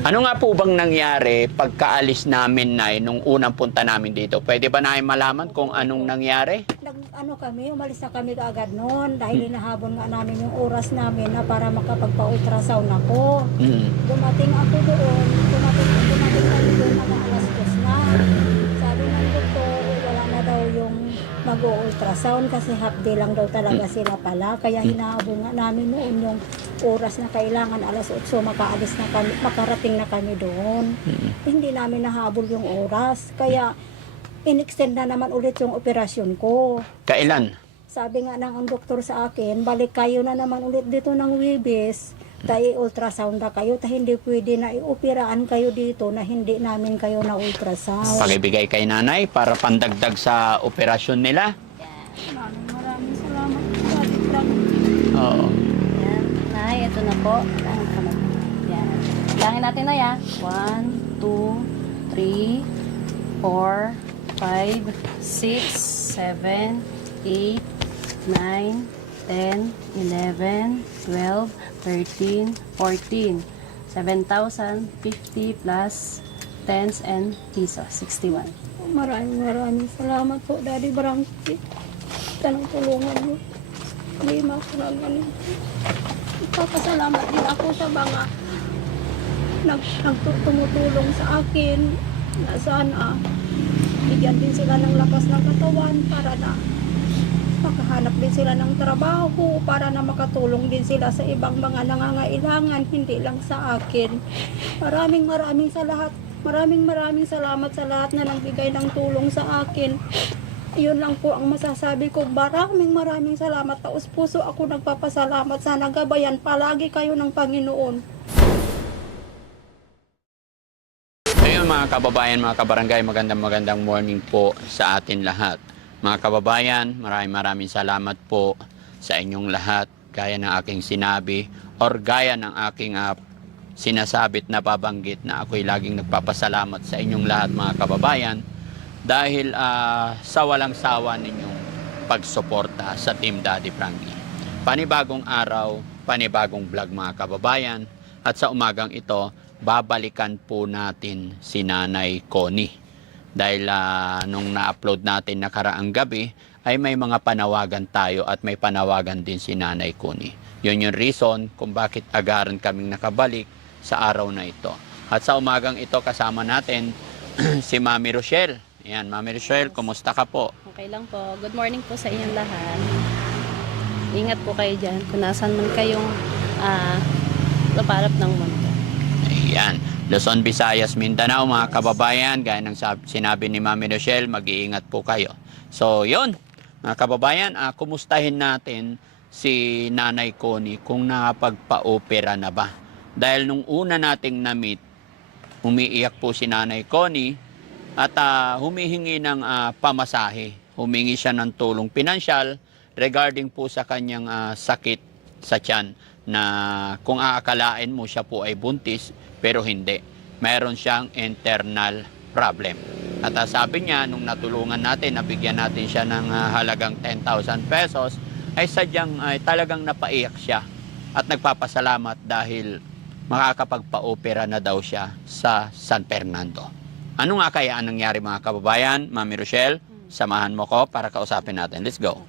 Ano nga po bang nangyari pagkaalis namin, Nay, nung unang punta namin dito? Pwede ba namin malaman kung anong nangyari? Ano kami, umalis na kami kaagad noon dahil hinahabol nga namin yung oras namin na para makapagpa-ultrasound ako. Mm. Dumating ako doon, dumating kami doon mga alas 2 na. Sabi ng doktor, wala na daw yung mag-ultrasound kasi half day lang daw talaga sila pala. Kaya hinahabol nga namin noon yung oras na kailangan alas 8 makaalis na kami, makarating na kami doon. Hindi namin nahabol yung oras. Kaya in-extend na naman ulit yung operasyon ko. Kailan? Sabi nga ng ang doktor sa akin, balik kayo na naman ulit dito ng Webes. Tayo ultrasound na kayo, hindi pwede na ioperahan kayo dito na hindi namin kayo na ultrasound. Pakibigay kay nanay para pandagdag sa operasyon nila. Maraming salamat. Daddy Frank. Oo. Yan. Nay, ito na po. Langin ka na. Yan. Langin natin na yan. 1, 2, 3, 4, 5, 6, 7, 8, 9, 10, 11, 12, 13, 14. 7,050 plus tens and pesos. 61. Maraming salamat po, Daddy Frankie. Tanong tulungan mo. Hindi makulangan ito. Ipapasalamat din ako sa mga nagtumutulong sa akin na sana bigyan din sila ng lakas ng katawan para na makahanap din sila ng trabaho, para na makatulong din sila sa ibang mga nangangailangan, hindi lang sa akin. Maraming sa lahat. Maraming salamat sa lahat na nagbigay ng tulong sa akin. Yun lang po ang masasabi ko. Maraming salamat. Taos puso ako nagpapasalamat. Sana gabayan palagi kayo ng Panginoon. Ayun mga kababayan, mga kabarangay, magandang morning po sa atin lahat. Mga kababayan, maraming salamat po sa inyong lahat. Gaya ng aking sinabi or gaya ng aking sinasabit na babanggit na ako'y laging nagpapasalamat sa inyong lahat mga kababayan dahil sa walang sawa ninyong pagsuporta sa Team Daddy Frankie. Panibagong araw, panibagong vlog mga kababayan, at sa umagang ito, babalikan po natin si Nanay Connie. Dahil nung na-upload natin nakaraang gabi, ay may mga panawagan tayo at may panawagan din si Nanay Connie. Yun yung reason kung bakit agaran kaming nakabalik sa araw na ito. At sa umagang ito kasama natin si Mami Rochelle. Ayan, Mami Rochelle, kumusta ka po? Okay lang po. Good morning po sa inyong lahat. Ingat po kayo dyan kung nasan man kayong laparap ng mundo. Ayan. Luzon, Visayas, Mindanao, mga kababayan, gaya ng sinabi ni Mami Rochelle, mag-iingat po kayo. So, yun, mga kababayan, kumustahin natin si Nanay Connie kung nakapagpa-opera na ba. Dahil nung una nating na-meet, umiiyak po si Nanay Connie at humihingi ng pamasahe. Humingi siya ng tulong pinansyal regarding po sa kanyang sakit sa tiyan na kung aakalain mo siya po ay buntis, pero hindi. Meron siyang internal problem. At sabi niya, nung natulungan natin, nabigyan natin siya ng halagang 10,000 pesos, ay sadyang talagang napaiyak siya. At nagpapasalamat dahil makakapagpa-opera na daw siya sa San Fernando. Ano nga kaya ang nangyari mga kababayan? Mami Rochelle, samahan mo ko para kausapin natin. Let's go.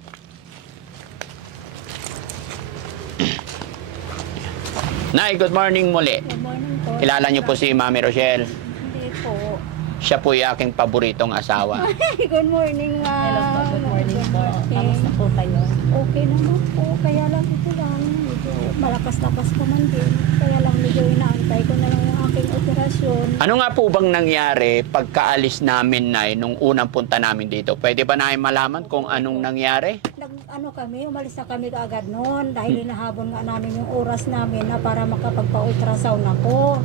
Nay, good morning muli. Good morning po. Kilala niyo po si Mami Rochelle. Hindi po. Siya po yung aking paboritong asawa. Good morning, ma'am. Hello po. Good morning po. Good Kamusta po kayo? Okay naman po. Kaya lang ito lang. Medyo malakas-lakas ko man din. Kaya lang medyo inaantay ko na lang yung aking operasyon. Ano nga po bang nangyari pagkaalis namin, Nay, nung unang punta namin dito? Pwede ba namin malaman kung anong nangyari? Umalis na kami kaagad noon dahil hinahabol nga namin yung oras namin na para makapagpa-ultrasound ako.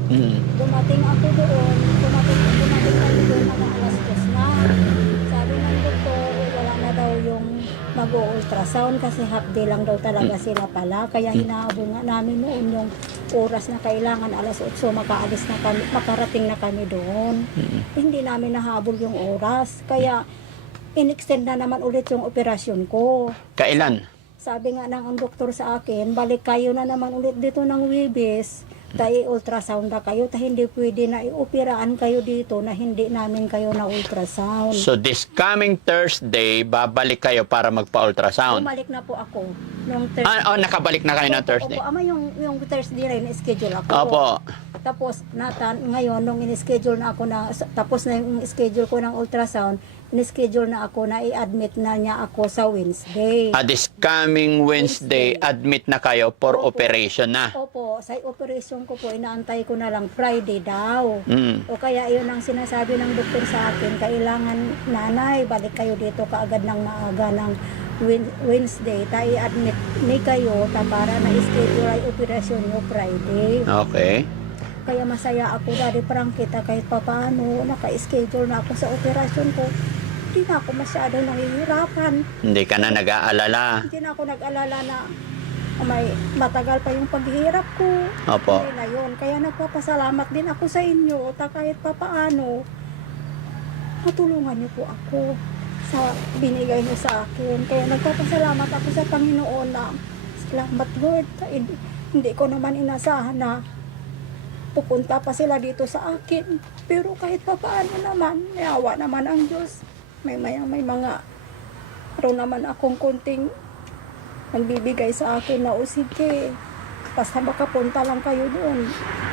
Dumating ako doon, dumating kami doon mga alas 2 na. Sabi ng doktor, wala na daw yung mag-ultrasound kasi half day lang daw talaga sila pala. Kaya hinahabol nga namin noon yung oras na kailangan alas 8 makaalis na kami, makarating na kami doon. Hindi namin nahabol yung oras. Kaya in-extend na naman ulit yung operasyon ko. Kailan? Sabi nga ng ang doktor sa akin, balik kayo na naman ulit dito ng Webes. tayo ultrasound na kayo, ta hindi pwede na iopiraan kayo dito na hindi namin kayo na ultrasound. So this coming Thursday, babalik kayo para magpa-ultrasound. Bumalik na po ako nung Thursday. Nakabalik na kayo na Thursday. Opo, ama yung Thursday rin schedule ako. Opo. Tapos ngayon nung in-schedule na ako na tapos na yung schedule ko ng ultrasound, in-schedule na ako na i-admit na niya ako sa Wednesday. This coming Wednesday, admit na kayo for Opo. operation na. Opo, sa operation ko po inaantay ko na lang Friday daw. Mm. O kaya yun ang sinasabi ng doktor sa akin, kailangan nanay, balik kayo dito kaagad ng maaga ng Wednesday, tayo i-admit ni kayo para na-schedule ay operasyon nyo Friday. Okay. Kaya masaya ako, Daddy Frankie, kahit papaano, naka-schedule na ako sa operasyon ko. Hindi na ako masyadong nahihirapan. Hindi ka na nag-aalala. Hindi na ako nag-alala na may matagal pa yung paghihirap ko. Opo. Hindi na yun. Kaya nagpapasalamat din ako sa inyo, kahit papaano, matulungan niyo po ako sa binigay niyo sa akin. Kaya nagpapasalamat ako sa Panginoon na salamat Lord. Hindi ko naman inasahan na pupunta pa sila dito sa akin. Pero kahit pa paano naman, may awa naman ang Diyos. May mga ro naman akong konting nagbibigay sa akin na o sige, basta makapunta lang kayo doon.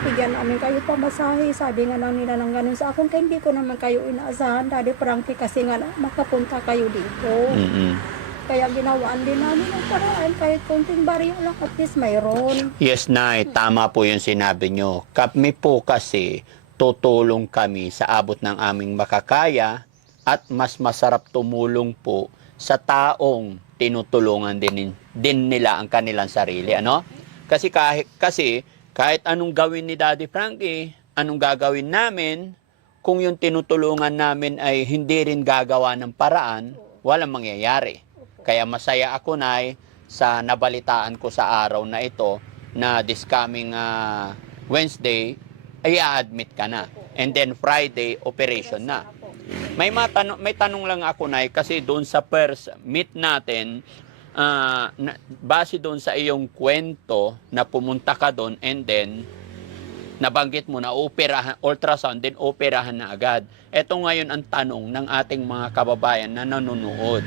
Bigyan namin kayo pamasahe. Sabi nga lang nila ng ganun sa akin, kaya hindi ko naman kayo inaasahan, Daddy Frankie, kasi nga makapunta kayo dito. Mm-mm. Kaya ginawaan din namin ang paraan, kahit konting barya lang, at least mayroon. Yes, Nay. Tama po yung sinabi nyo. Kami po kasi tutulong kami sa abot ng aming makakaya at mas masarap tumulong po sa taong tinutulungan din nila ang kanilang sarili. Ano? Kasi kahit anong gawin ni Daddy Frankie, anong gagawin namin, kung yung tinutulungan namin ay hindi rin gagawa ng paraan, walang mangyayari. Kaya masaya ako, Nay, sa nabalitaan ko sa araw na ito na this coming Wednesday ay i-admit ka na. And then Friday, operation na. May tanong lang ako, Nay, kasi doon sa first meet natin, base doon sa iyong kwento na pumunta ka doon and then nabanggit mo na operahan, ultrasound, then operahan na agad. Ito ngayon ang tanong ng ating mga kababayan na nanonood.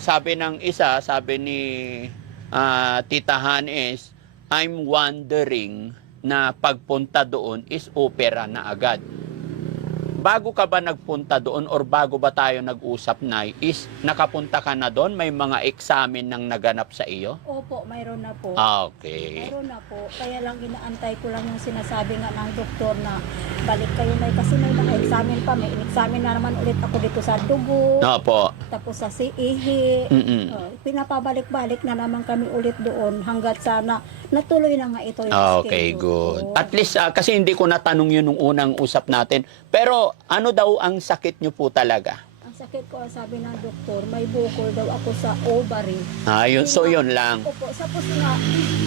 Sabi ng isa, sabi ni Tita Hanes, I'm wondering na pagpunta doon is opera na agad. Bago ka ba nagpunta doon or bago ba tayo nag-usap, Nay, is nakapunta ka na doon? May mga examen nang naganap sa iyo? Opo, mayroon na po. Okay. Mayroon na po. Kaya lang inaantay ko lang yung sinasabi nga ng doktor na balik kayo na kasi may mga examen pa. May examen na naman ulit ako dito sa dugo. Opo. Tapos sa ihi. Pinapabalik-balik na naman kami ulit doon hanggat sana natuloy na nga ito yung Okay, schedule good. ko. At least, kasi hindi ko natanong yun nung unang usap natin. Pero, ano daw ang sakit nyo po talaga? Ang sakit ko, sabi ng doktor, may bukol daw ako sa ovary. So yun lang. Opo, tapos nga,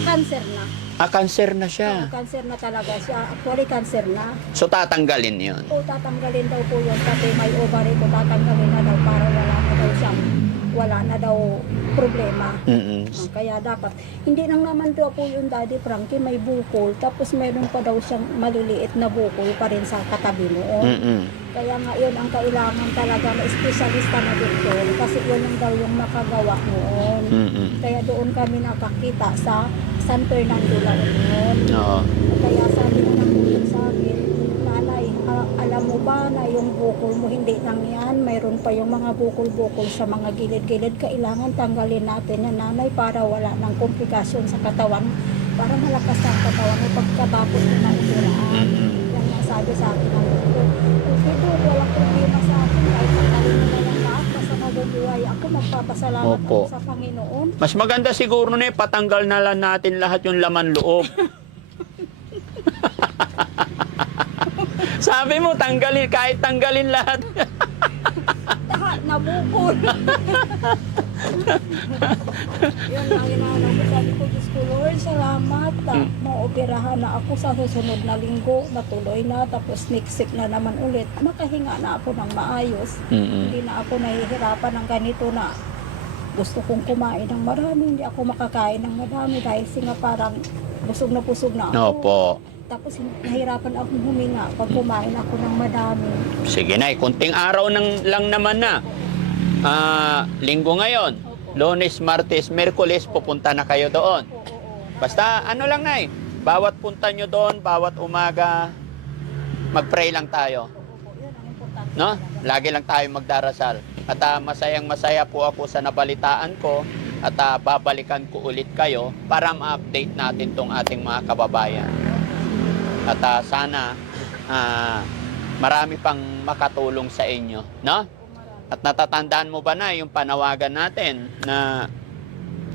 cancer na. Cancer na siya. Cancer na talaga siya. Actually, cancer na. So, tatanggalin yun. O tatanggalin daw po yun, pati may ovary ko tatanggalin na daw para wala na daw problema. Kaya dapat, hindi lang naman daw po yung Daddy Frankie, may bukol, tapos meron pa daw siyang maliliit na bukol pa rin sa katabi noon. Kaya nga yun ang kailangan talaga na espesyalista na doktor, kasi yun lang daw yung makagawa noon. Kaya doon kami nakakita sa San Fernando La Union. Kaya sabi mo ng doktor sa akin, Nanay, alam mo ba na yung bukol mo hindi lang yan, mayroon pa yung mga bukol-bukol sa mga gilid-gilid, kailangan tanggalin natin yan, Nanay, para wala ng komplikasyon sa katawan, para malakas ang katawan mo pagkatapos na naipuraan. Yan ang sabi sa akin ng doktor. Okay, Dok, walang problema sa akin, kahit tanggalin mo na yan lahat, basta mabubuhay ako, magpapasalamat Opo. ako sa Panginoon. Mas maganda siguro na patanggal na lang natin lahat yung laman loob. Sabi mo, tanggalin, kahit tanggalin lahat. Lahat nabukol. Yun ang inaanap ko. Sabi ko, Diyos ko, Lord, salamat. Maoperahan na ako sa susunod na linggo. Matuloy na. Tapos next week na naman ulit. Makahinga na ako ng maayos. Hindi na ako nahihirapan ng ganito na gusto kong kumain ng marami. Hindi ako makakain ng marami dahil nga parang busog na ako. Opo. Tapos nahirapan akong huminga pag kumain ako ng madami. Sige na, kunting araw lang naman na. Linggo ngayon. Opo. Lunes, Martes, Merkules, pupunta na kayo doon. Oo. Basta ano lang na bawat punta nyo doon, bawat umaga, mag-pray lang tayo. Opo. Yun ang importante. No? talaga. Lagi lang tayo magdarasal. At masayang masaya po ako sa nabalitaan ko at babalikan ko ulit kayo para ma-update natin tong ating mga kababayan. At sana marami pang makatulong sa inyo, no? At natatandaan mo ba na yung panawagan natin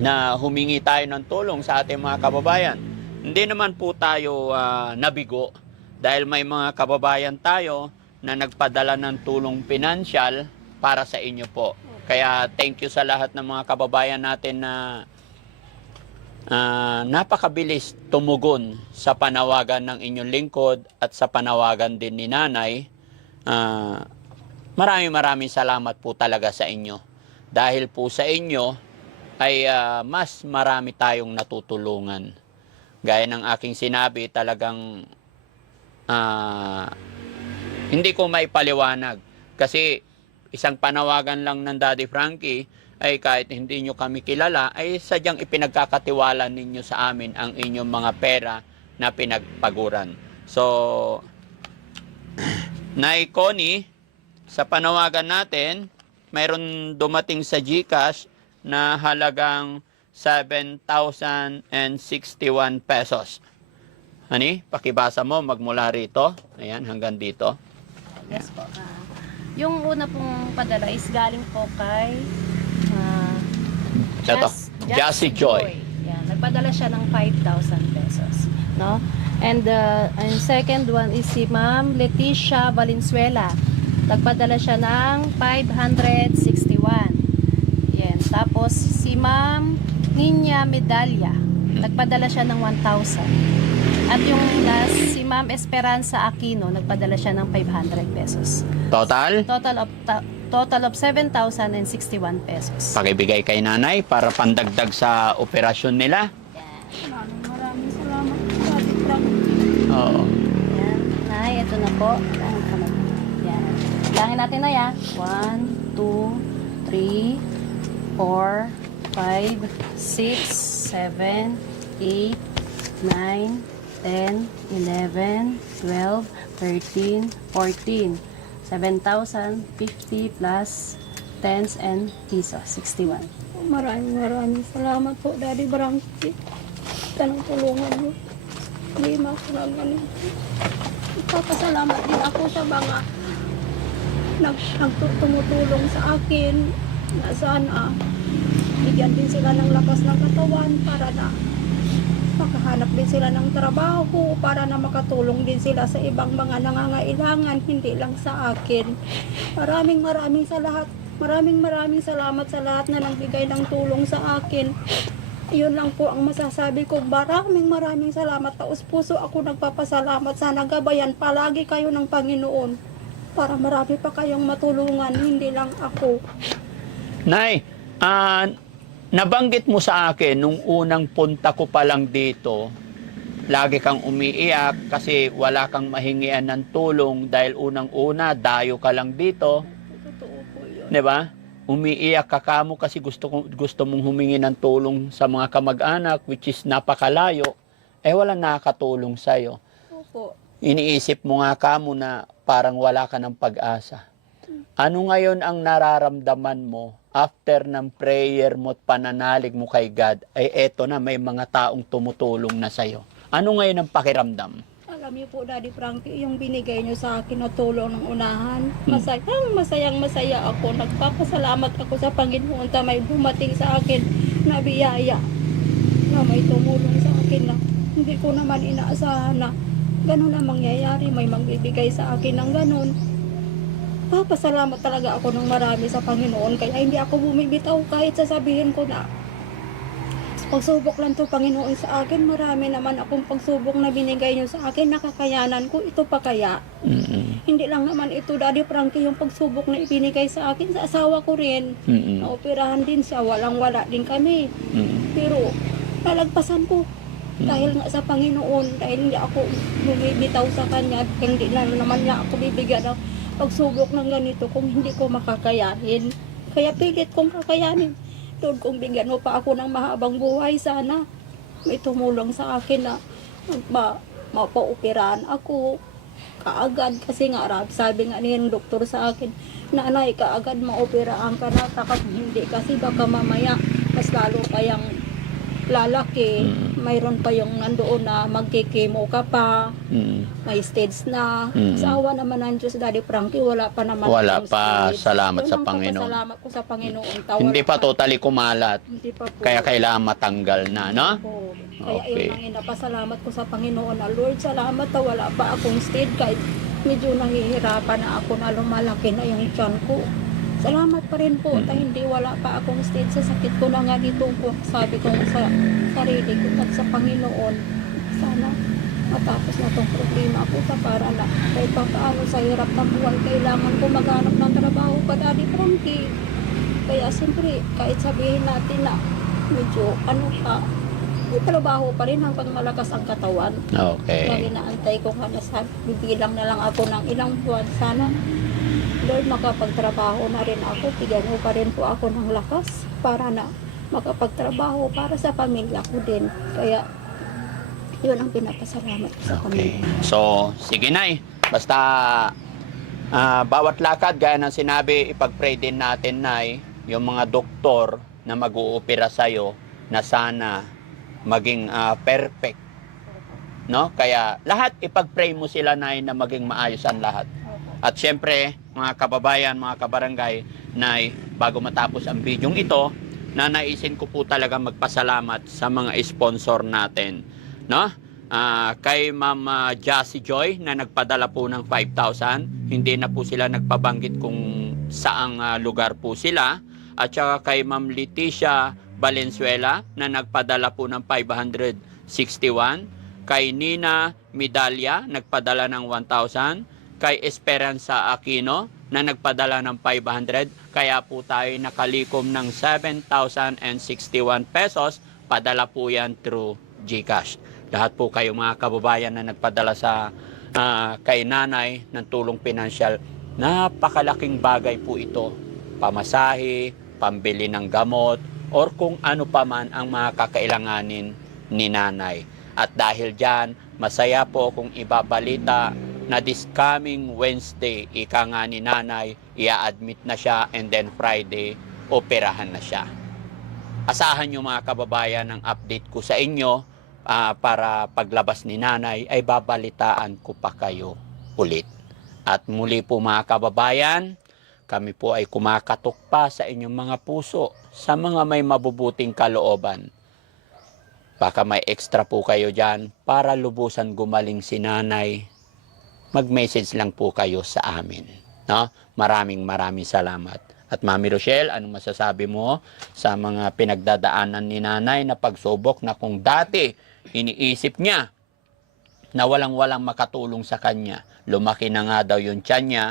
na humingi tayo ng tulong sa ating mga kababayan? Hindi naman po tayo nabigo dahil may mga kababayan tayo na nagpadala ng tulong pinansyal para sa inyo po. Kaya thank you sa lahat ng mga kababayan natin na napakabilis tumugon sa panawagan ng inyong lingkod at sa panawagan din ni Nanay. Maraming salamat po talaga sa inyo. Dahil po sa inyo ay mas marami tayong natutulungan. Gaya ng aking sinabi, talagang hindi ko maipaliwanag. Kasi isang panawagan lang ng Daddy Frankie ay kahit hindi nyo kami kilala, ay sadyang ipinagkakatiwala ninyo sa amin ang inyong mga pera na pinagpaguran. So, Nay Connie, sa panawagan natin, mayroon dumating sa GCash na halagang 7,061 pesos. Hani, pakibasa mo magmula rito. Ayan, hanggang dito. Yes po. Yung una pong padala is galing po kay Ito, Jassy Joy. Yan, nagpadala siya ng 5,000 pesos, no? And second one is si Ma'am Leticia Valenzuela. Nagpadala siya ng 561. Yan. Tapos si Ma'am Ninya Medalya, nagpadala siya ng 1,000. At yung last, si Ma'am Esperanza Aquino, nagpadala siya ng 500 pesos. Total? Total of 7,061 pesos. Pakibigay kay Nanay para pandagdag sa operasyon nila. Maraming salamat. Daddy Frankie. Oo. Yan. Nay, ito na po. Yan. Langin natin na yan. 1, 2, 3, 4, 5, 6, 7, 8, 9, 10, 11, 12, 13, 14. 7,050 plus tens and pesos, 61. Maraming salamat po, Daddy Frankie. Tanong tulungan mo. Hindi makakalagan ito. Ipapasalamat din ako sa mga tumutulong sa akin na sana bigyan din sila ng lakas ng katawan para na makahanap din sila ng trabaho, para na makatulong din sila sa ibang mga nangangailangan, hindi lang sa akin. Maraming salamat sa lahat na nagbigay ng tulong sa akin. Yun lang po ang masasabi ko. Maraming salamat. Taos puso ako nagpapasalamat. Sana gabayan palagi kayo ng Panginoon para marami pa kayong matulungan, hindi lang ako. Nay, nabanggit mo sa akin nung unang punta ko pa lang dito, lagi kang umiiyak kasi wala kang mahingian ng tulong dahil unang-una, dayo ka lang dito. Totoo po yun. 'Di ba? Umiiyak ka kamo kasi gusto mong humingi ng tulong sa mga kamag-anak which is napakalayo, wala nakakatulong sa'yo. Opo. Iniisip mo nga kamo na parang wala ka ng pag-asa. Ano ngayon ang nararamdaman mo after ng prayer mo at pananalig mo kay God? Eto na, may mga taong tumutulong na sa'yo. Ano ngayon ang pakiramdam? Alam niyo po, Daddy Frankie, yung binigay niyo sa akin na tulong ng unahan, masaya ako. Nagpapasalamat ako sa Panginoon na may bumating sa akin na biyaya, na may tumulong sa akin na hindi ko naman inaasahan na ganun ang mangyayari, may magbibigay sa akin ng ganun. Papasalamat talaga ako ng marami sa Panginoon, kaya hindi ako bumibitaw kahit sasabihin ko na pagsubok lang to Panginoon sa akin. Marami naman akong pagsubok na binigay niyo sa akin, nakakayanan ko, ito pa kaya. Hindi lang naman ito, Daddy Frankie, yung pagsubok na ibinigay sa akin, sa asawa ko rin. Naoperahan din siya, walang-wala din kami. Pero nalagpasan ko. Dahil nga sa Panginoon, dahil hindi ako bumibitaw sa Kanya, hindi na naman niya ako bibigyan ng pagsubok ng ganito kung hindi ko makakayanin. Kaya pilit kong kakayanin. Doon kung bigyan mo pa ako ng mahabang buhay, sana may tumulong sa akin na mapaoperahan ako kaagad. Kasi nga, sabi nga niya ng doktor sa akin, nanay, kaagad maoperahan ka na, takot hindi kasi baka mamaya mas lalo kayang lalaki, mayroon pa yung nandoon na magkikimo ka pa, may stage na. Sa awa naman ng Diyos, Daddy Frankie, wala pa naman. Wala akong pa, stage. salamat Yun sa ang Panginoon. Salamat ko sa Panginoon. Hindi pa totally kumalat. Hindi pa po. Kaya kailangan matanggal na, no? Po. Kaya Okay. yun ang inapasalamat ko sa Panginoon na Lord, salamat na wala pa akong stage kahit medyo nahihirapan na ako na lumalaki na yung tiyan ko. Salamat pa rin po na hindi wala pa akong stage sa sakit ko na nga dito po. Sabi ko sa sarili ko at sa Panginoon, sana matapos na itong problema ko sa para na kahit pa paano sa hirap ng buhay kailangan ko maghanap ng trabaho pa, Daddy Frankie. Kaya siyempre kahit sabihin natin na medyo may trabaho pa rin hanggang malakas ang katawan. Okay. Lagi naantay ko nga na bibilang na lang ako ng ilang buwan. Sana, Lord, makapagtrabaho na rin ako. Bigyan mo pa rin po ako ng lakas para na makapagtrabaho para sa pamilya ko din. Kaya, yun ang pinapasalamat ko sa Okay. Panginoon. So, sige Nay. Basta, bawat lakad, gaya ng sinabi, ipag-pray din natin, Nay, yung mga doktor na mag-uupira sa'yo, na sana maging perfect. No? Kaya, lahat ipag-pray mo sila, Nay, na maging maayos ang lahat. At syempre, mga kababayan, mga kabarangay, Nay, bago matapos ang bidyong ito, nanaisin ko po talaga magpasalamat sa mga sponsor natin. No? Kay Ma'am Jassy Joy na nagpadala po ng 5,000. Hindi na po sila nagpabanggit kung saang lugar po sila. At saka kay Ma'am Leticia Valenzuela na nagpadala po ng 561. Kay Nina Medalya nagpadala ng 1,000. Kay Esperanza Aquino na nagpadala ng 500. Kaya po tayo nakalikom ng 7,061 pesos. Padala po yan through GCash. Lahat po kayo mga kababayan na nagpadala sa kay nanay ng tulong pinansyal. Napakalaking bagay po ito. Pamasahe, pambili ng gamot, or kung ano pa man ang mga kakailanganin ni nanay. At dahil dyan, masaya po kung ibabalita na this coming Wednesday, ika nga ni nanay, i-admit na siya, and then Friday, operahan na siya. Asahan nyo mga kababayan ang update ko sa inyo para paglabas ni nanay ay babalitaan ko pa kayo ulit. At muli po mga kababayan, kami po ay kumakatok pa sa inyong mga puso, sa mga may mabubuting kalooban. Baka may extra po kayo dyan para lubusan gumaling si nanay. Mag-message lang po kayo sa amin. No? Maraming salamat. At Mami Rochelle, anong masasabi mo sa mga pinagdadaanan ni nanay na pagsubok na kung dati iniisip niya na walang makatulong sa kanya. Lumaki na nga daw yung tiyan niya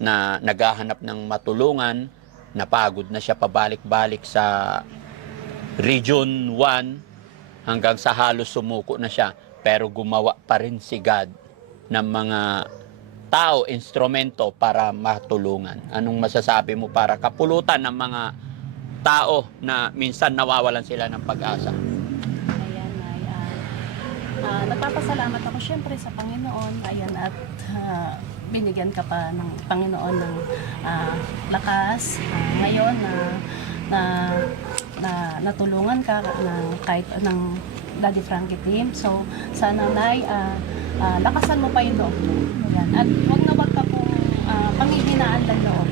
na naghahanap ng matulungan, napagod na siya pabalik-balik sa Region 1 hanggang sa halos sumuko na siya. Pero gumawa pa rin si God ng mga tao, instrumento para matulungan. Anong masasabi mo para kapulutan ng mga tao na minsan nawawalan sila ng pag-asa? Ayan, nagpapasalamat ako syempre sa Panginoon. Ayan, at binigyan ka pa ng Panginoon ng lakas ngayon na natulungan ka ng kahit ng Daddy Frankie team. So sana Nay, lakasan mo pa yung loob mo. Ayan. At wag ka pong panghihinaan ng loob,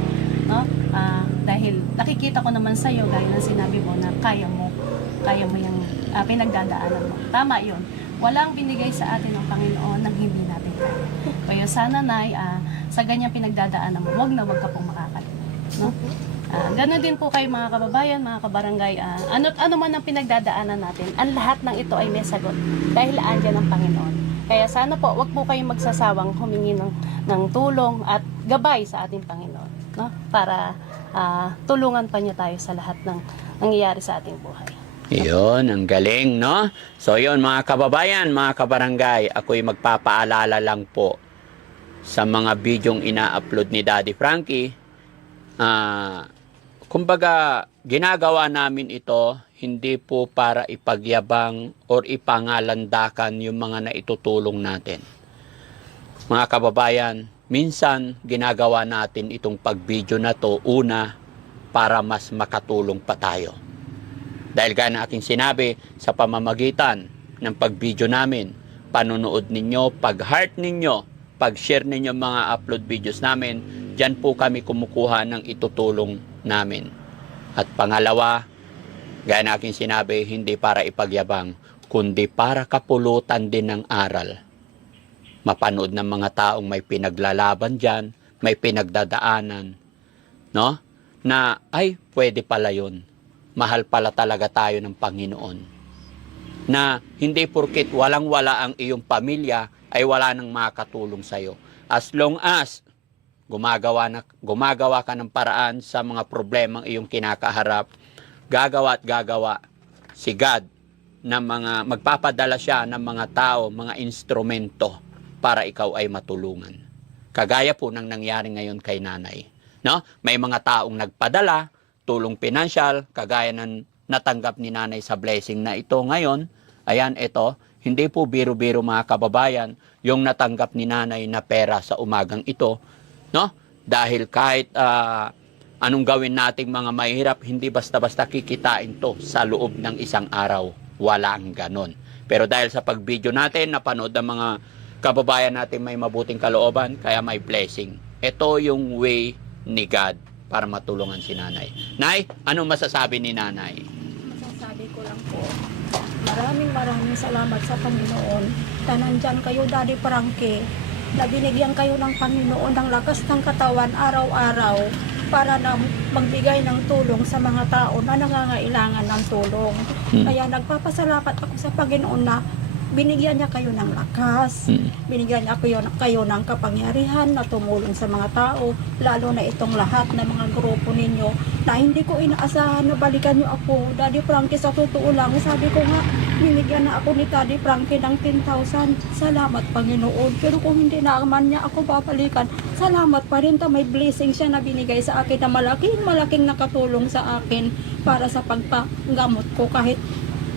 no? Dahil nakikita ko naman sa iyo, gaya ng sinabi mo, na kaya mo yung pinagdadaanan mo. Tama yun. Walang binigay sa atin ng Panginoon nang hindi natin kaya. Kaya sana Nay, sa ganyang pinagdadaanan mo, wag ka pong makakalimot, no? Ganon din po kayo mga kababayan, mga kabarangay. Ano man ang pinagdadaanan natin, ang lahat ng ito ay may sagot dahil andyan ang Panginoon. Kaya sana po, wag po kayong magsasawang humingi ng tulong at gabay sa ating Panginoon, no? Para tulungan pa niya tayo sa lahat ng nangyayari sa ating buhay. Yun, ang galing, no? So, yun, mga kababayan, mga kabarangay, ako'y magpapaalala lang po sa mga bidyong ina-upload ni Daddy Frankie. Kumbaga, ginagawa namin ito, hindi po para ipagyabang or ipangalandakan yung mga naitutulong natin. Mga kababayan, minsan ginagawa natin itong pagbidyo na to, una, para mas makatulong pa tayo. Dahil gaya ng aking sinabi, sa pamamagitan ng pagbidyo namin, panunood ninyo, pag-heart ninyo, pag-share ninyo mga upload videos namin, dyan po kami kumukuha ng itutulong namin. At pangalawa, gaya ng aking sinabi, hindi para ipagyabang, kundi para kapulutan din ng aral. Mapanood ng mga taong may pinaglalaban dyan, may pinagdadaanan, no? Na, ay, pwede pala yun. Mahal pala talaga tayo ng Panginoon. Na hindi porkit walang-wala ang iyong pamilya, ay wala nang makatulong sa'yo. As long as gumagawa ka ng paraan sa mga problemang iyong kinakaharap, gagawa at gagawa si God ng mga, magpapadala siya ng mga tao, mga instrumento para ikaw ay matulungan. Kagaya po ng nangyari ngayon kay nanay. No? May mga taong nagpadala, tulong pinansyal, kagaya ng natanggap ni nanay sa blessing na ito ngayon. Ayan, ito, hindi po biro-biro mga kababayan, yung natanggap ni nanay na pera sa umagang ito, no? Dahil kahit anong gawin nating mga mahirap, hindi basta-basta kikitain to sa loob ng isang araw. Walang ganon. Pero dahil sa pag-video natin, napanood ng mga kababayan natin may mabuting kalooban, kaya may blessing. Ito yung way ni God para matulungan si nanay. Nay, anong masasabi ni nanay? Masasabi ko lang po, maraming salamat sa Panginoon. Nandyan kayo, Daddy Frankie, na binigyan kayo ng Panginoon ng lakas ng katawan araw-araw para na magbigay ng tulong sa mga tao na nangangailangan ng tulong. Kaya nagpapasalamat ako sa Panginoon na binigyan niya kayo ng lakas, binigyan niya kayo ng kapangyarihan na tumulong sa mga tao, lalo na itong lahat ng mga grupo ninyo na hindi ko inaasahan na balikan niyo ako. Daddy Frankie, sa totoo lang, sabi ko nga, binigyan na ako ni Daddy Frankie ng 10,000. Salamat, Panginoon. Pero kung hindi naman niya ako babalikan, salamat pa rin. May blessing siya na binigay sa akin na malaking nakatulong sa akin para sa pagpagamot ko kahit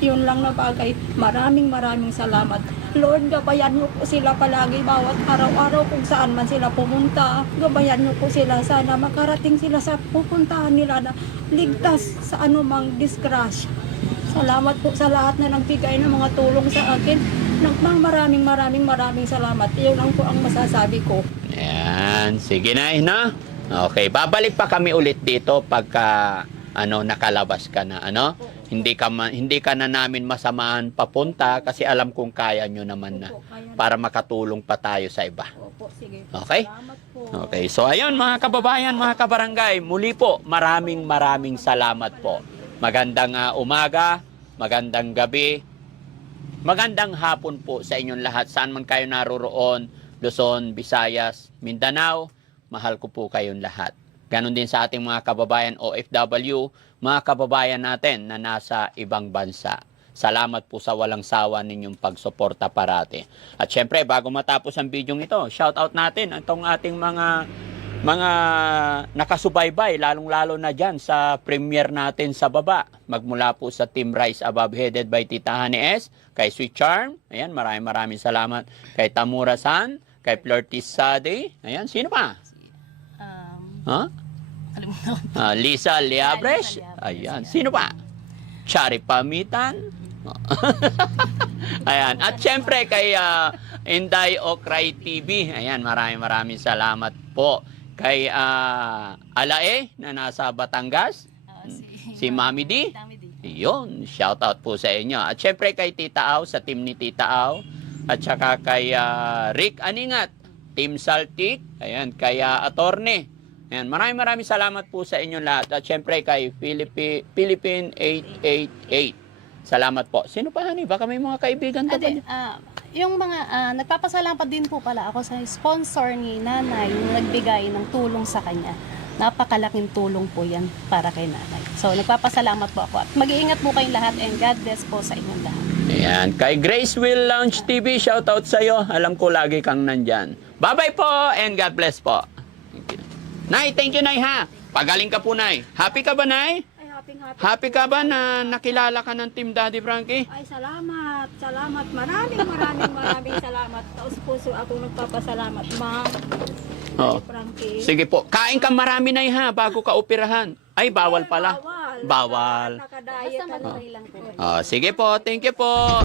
yun lang na bagay. Maraming salamat. Lord, gabayan niyo po sila palagi bawat araw-araw kung saan man sila pumunta. Gabayan niyo po sila, sana makarating sila sa pupuntahan nila na ligtas sa anumang disgrasya. Salamat po sa lahat na nagbigay ng mga tulong sa akin. Maraming salamat. Yun lang po ang masasabi ko. Ayan, sige na, no? Okay, babalik pa kami ulit dito pagka nakalabas ka na, ano? Hindi ka na namin masamahan papunta kasi alam kong kaya nyo naman na para makatulong pa tayo sa iba. Opo, sige. Okay? Salamat po. Okay, so ayun mga kababayan, mga kabarangay, muli po maraming salamat po. Magandang umaga, magandang gabi, magandang hapon po sa inyong lahat. Saan man kayo naroroon, Luzon, Visayas, Mindanao, mahal ko po kayong lahat. Ganon din sa ating mga kababayan OFW, mga kababayan natin na nasa ibang bansa. Salamat po sa walang sawa ninyong pagsuporta parati. At syempre, bago matapos ang video ito, shout out natin itong ating mga nakasubaybay, lalong-lalo na dyan sa premiere natin sa baba. Magmula po sa Team Rise Above headed by Tita Honey S, kay Sweet Charm, ayan, maraming salamat. Kay Tamura San, kay Flirtis Sade, ayan, sino pa? Huh? Lisa Liabres. Ayan. Sino pa? Chari Pamitan. Ayan. At syempre kay Inday Okray TV. Ayan. Maraming salamat po. Kay Alae na nasa Batangas. Si Mami D. Yun. Shout out po sa inyo. At syempre kay Tita Au, sa team ni Tita Au. At saka kay Rick Aningat. Team Saltik. Ayan. Kay Attorney. Ayan, maraming salamat po sa inyong lahat. At syempre kay Philippine 888. Salamat po. Sino pa, honey? Baka may mga kaibigan ka pa dyan. Yung mga nagpapasalamat din po pala ako sa sponsor ni nanay yung nagbigay ng tulong sa kanya. napakalaking tulong po yan para kay nanay. So, nagpapasalamat po ako. At mag-iingat po kayong lahat and God bless po sa inyong lahat. Ayan. Kay Grace Will Lounge TV, shoutout sa'yo. Alam ko lagi kang nandyan. Bye-bye po and God bless po. Thank you. Nay, thank you, Nay, ha? Pagaling ka po, Nay. Happy ka ba, Nay? Ay, happy. Happy ka ba na nakilala ka ng Team Daddy Frankie? Ay, salamat. Salamat. Maraming salamat. Taos puso ako nagpapasalamat, ma'am. Oo. Frankie. Sige po. Kain ka marami, Nay, ha? Bago ka operahan. Ay, bawal pala. Bawal. Bawal. Nakadiet Basta ako. manuray lang po. Sige po. Thank you po.